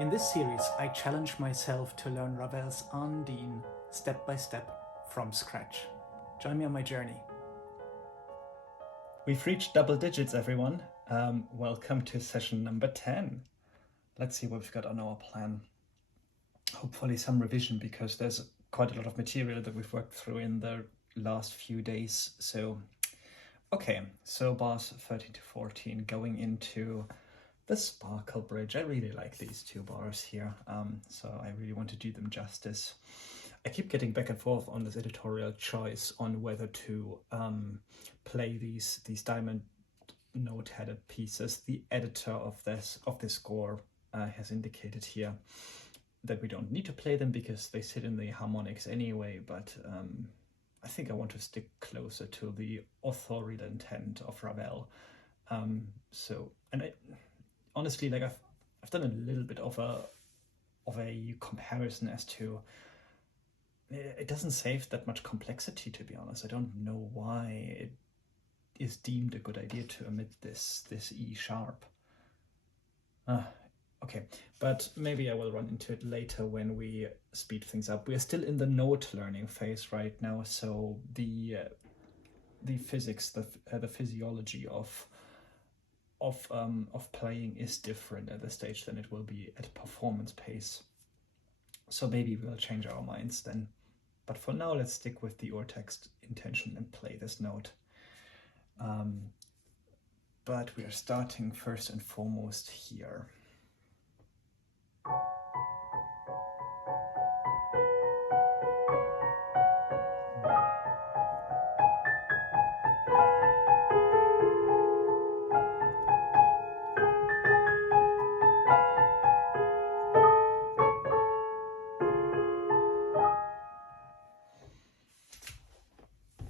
In this series, I challenge myself to learn Ravel's Ondine step by step from scratch. Join me on my journey. We've reached double digits, everyone. Welcome to session number 10. Let's see what we've got on our plan. Hopefully some revision, because there's quite a lot of material that we've worked through in the last few days. So bars 13 to 14, going into the Sparkle Bridge. I really like these two bars here, so I really want to do them justice. I keep getting back and forth on this editorial choice on whether to play these diamond note-headed pieces. The editor of this score has indicated here that we don't need to play them because they sit in the harmonics anyway, but I think I want to stick closer to the authorial intent of Ravel. Honestly, like I've done a little bit of a comparison as to it doesn't save that much complexity, to be honest. I don't know why it is deemed a good idea to omit this E sharp. Okay, but maybe I will run into it later when we speed things up. We are still in the note learning phase right now, so the physics, the physiology of playing is different at this stage than it will be at performance pace. So maybe we'll change our minds then. But for now, let's stick with the urtext intention and play this note. But we are starting first and foremost here.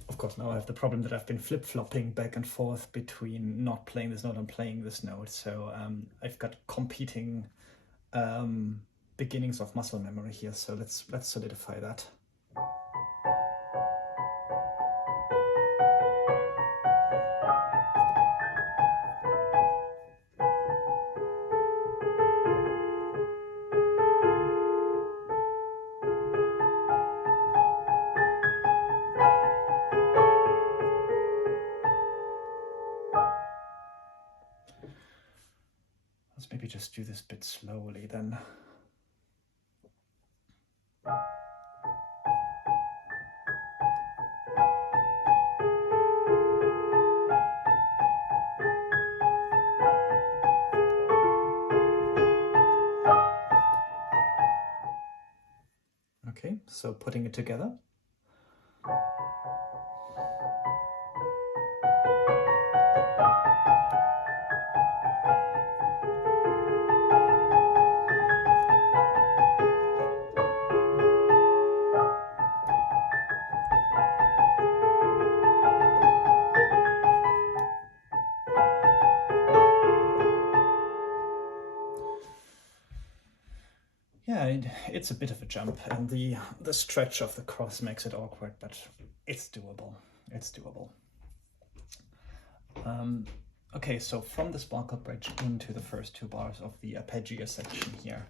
Of course, now I have the problem that I've been flip-flopping back and forth between not playing this note and playing this note. So I've got competing beginnings of muscle memory here. So let's solidify that. Maybe just do this bit slowly then. Okay, so putting it together. Yeah, it's a bit of a jump, and the stretch of the cross makes it awkward, but it's doable. It's doable. Okay, so from the Sparkle Bridge into the first two bars of the arpeggio section here,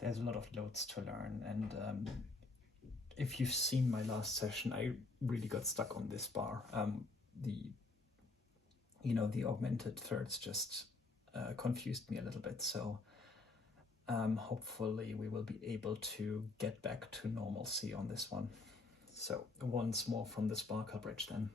there's a lot of notes to learn, and if you've seen my last session, I really got stuck on this bar. The augmented thirds just confused me a little bit, so hopefully we will be able to get back to normalcy on this one. So once more from the Sparkle Bridge then.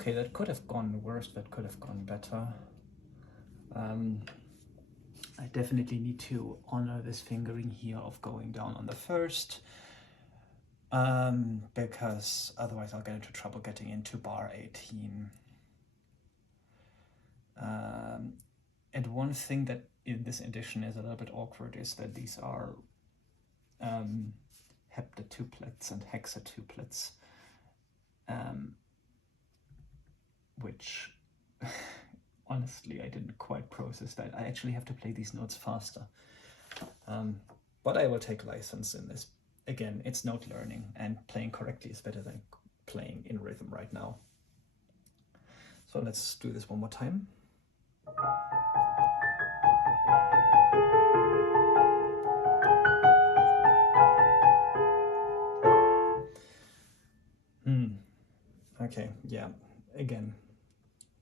Okay, that could have gone worse, that could have gone better. I definitely need to honor this fingering here of going down on the first, because otherwise I'll get into trouble getting into bar 18. And one thing that in this edition is a little bit awkward is that these are heptatuplets and hexatuplets, which honestly I didn't quite process that. I actually have to play these notes faster. But I will take license in this. Again, it's note learning, and playing correctly is better than playing in rhythm right now. So let's do this one more time. Okay, yeah, again,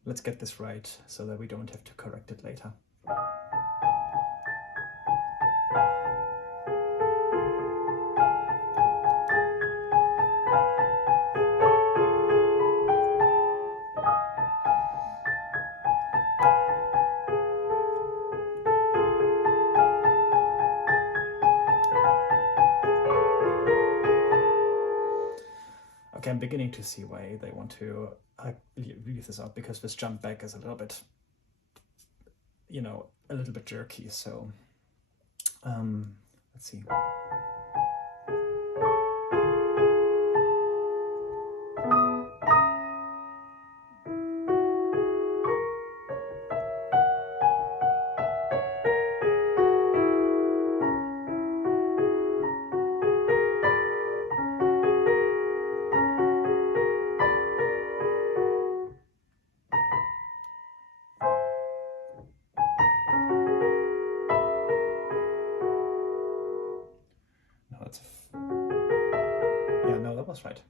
let's get this right so that we don't have to correct it later. Okay, I'm beginning to see why they want to leave this out, because this jump back is a little bit, you know, a little bit jerky. So let's see. Yeah, no, that was right.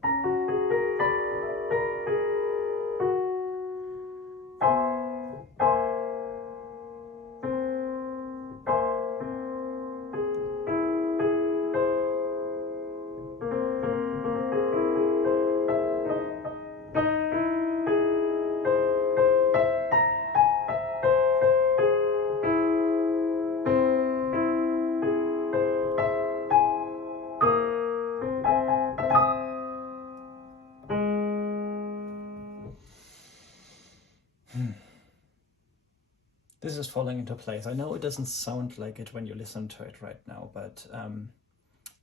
This is falling into place. I know it doesn't sound like it when you listen to it right now, but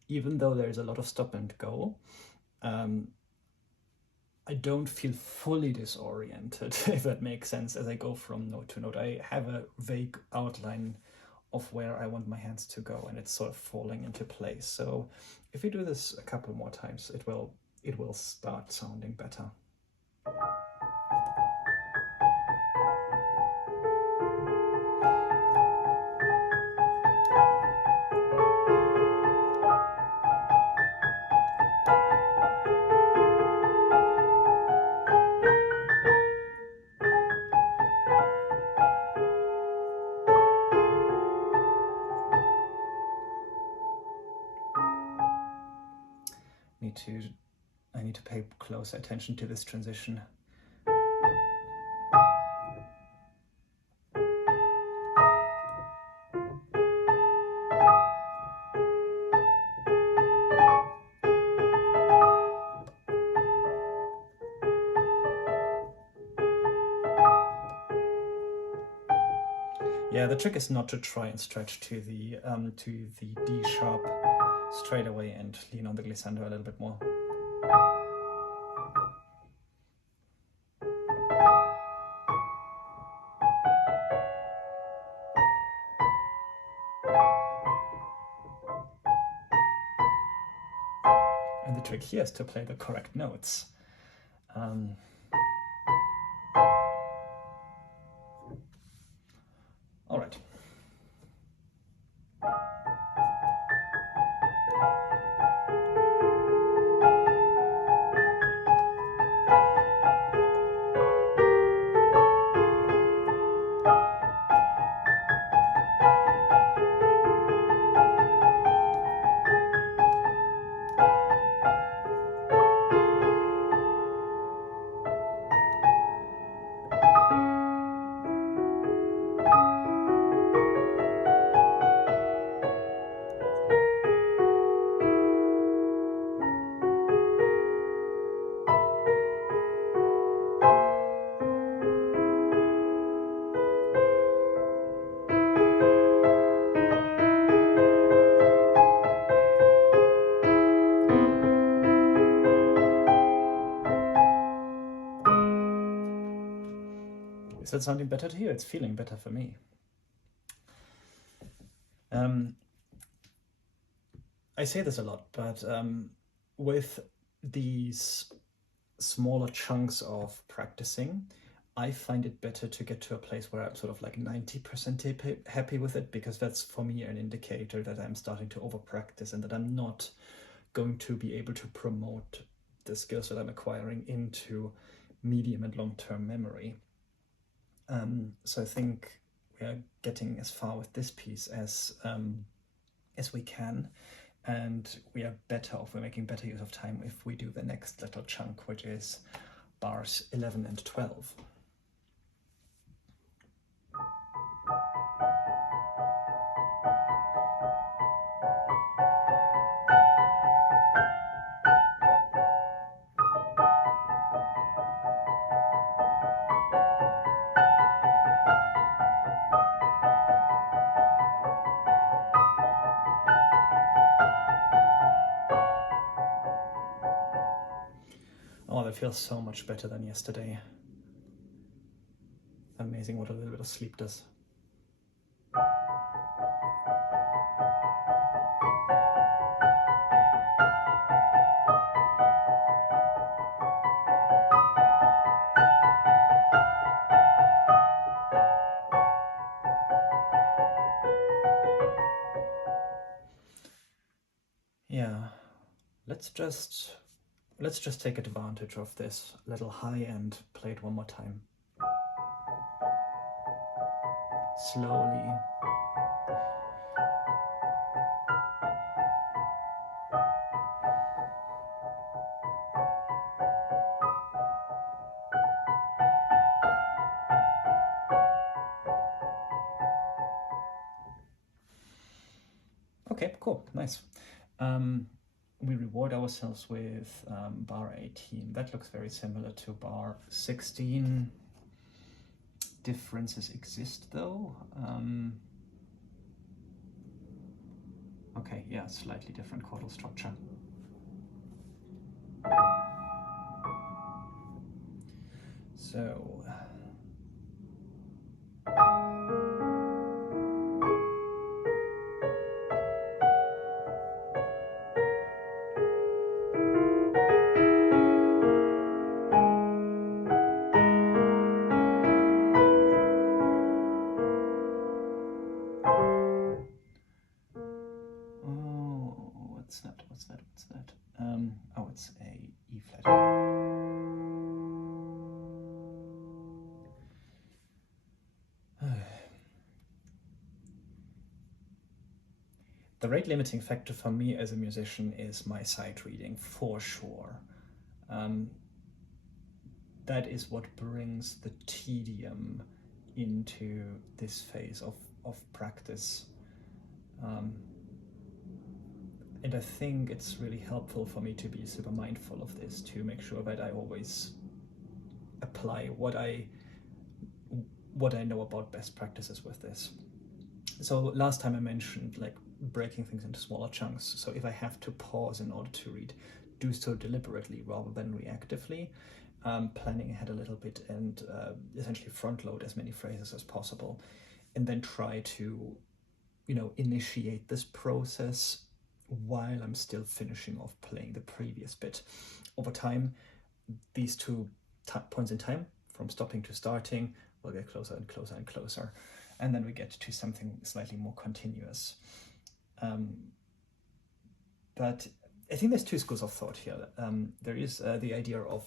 even though there's a lot of stop and go, I don't feel fully disoriented, if that makes sense, as I go from note to note. I have a vague outline of where I want my hands to go, and it's sort of falling into place. So if we do this a couple more times, it will start sounding better. I need to pay close attention to this transition. Yeah, the trick is not to try and stretch to the D sharp straight away and lean on the glissando a little bit more. And the trick here is to play the correct notes. All right. that sounding better to you? It's feeling better for me. I say this a lot, but with these smaller chunks of practicing, I find it better to get to a place where I'm sort of like 90% happy with it, because that's for me an indicator that I'm starting to over practice and that I'm not going to be able to promote the skills that I'm acquiring into medium and long-term memory. So I think we are getting as far with this piece as we can, and we are better off, we're making better use of time if we do the next little chunk, which is bars 11 and 12. Oh, that feels so much better than yesterday. Amazing what a little bit of sleep does. Yeah, let's just take advantage of this little high and play it one more time. Slowly. Okay, cool, nice. We reward ourselves with bar 18. That looks very similar to bar 16. Differences exist though. Okay, yeah, slightly different chordal structure. So what's that? Oh, it's a E flat. The rate limiting factor for me as a musician is my sight reading, for sure. That is what brings the tedium into this phase of practice. And I think it's really helpful for me to be super mindful of this, to make sure that I always apply what I know about best practices with this. So last time I mentioned like breaking things into smaller chunks. So if I have to pause in order to read, do so deliberately rather than reactively, planning ahead a little bit and essentially front load as many phrases as possible, and then try to, initiate this process while I'm still finishing off playing the previous bit. Over time, these two points in time, from stopping to starting, will get closer and closer and closer, and then we get to something slightly more continuous. But I think there's two schools of thought here. There is the idea of,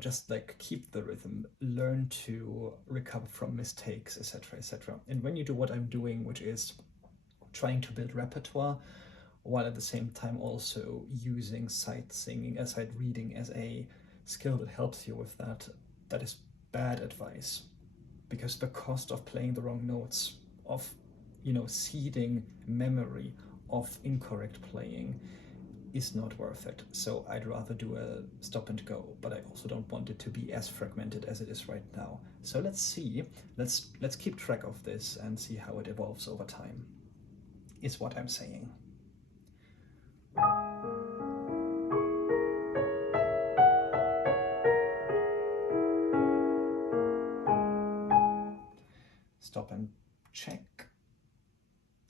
just like keep the rhythm, learn to recover from mistakes, etc., etc. And when you do what I'm doing, which is trying to build repertoire, while at the same time also using sight singing, sight reading as a skill that helps you with that, that is bad advice. Because the cost of playing the wrong notes, of, seeding memory of incorrect playing, is not worth it. So I'd rather do a stop and go, but I also don't want it to be as fragmented as it is right now. So let's see, let's keep track of this and see how it evolves over time, is what I'm saying. stop and check,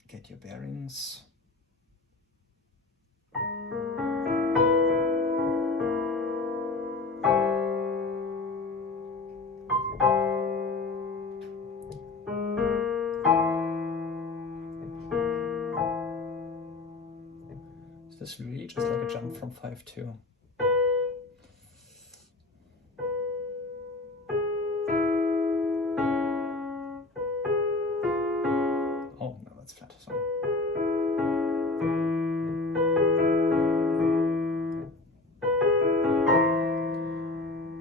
get your bearings. Is this really just like a jump from 5-2? Oh, no, that's flat, sorry.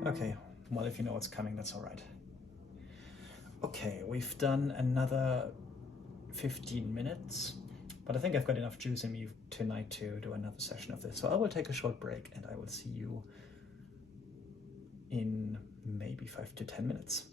Okay, well, if you know what's coming, that's all right. Okay, we've done another 15 minutes, but I think I've got enough juice in me tonight to do another session of this. So I will take a short break and I will see you in maybe 5 to 10 minutes.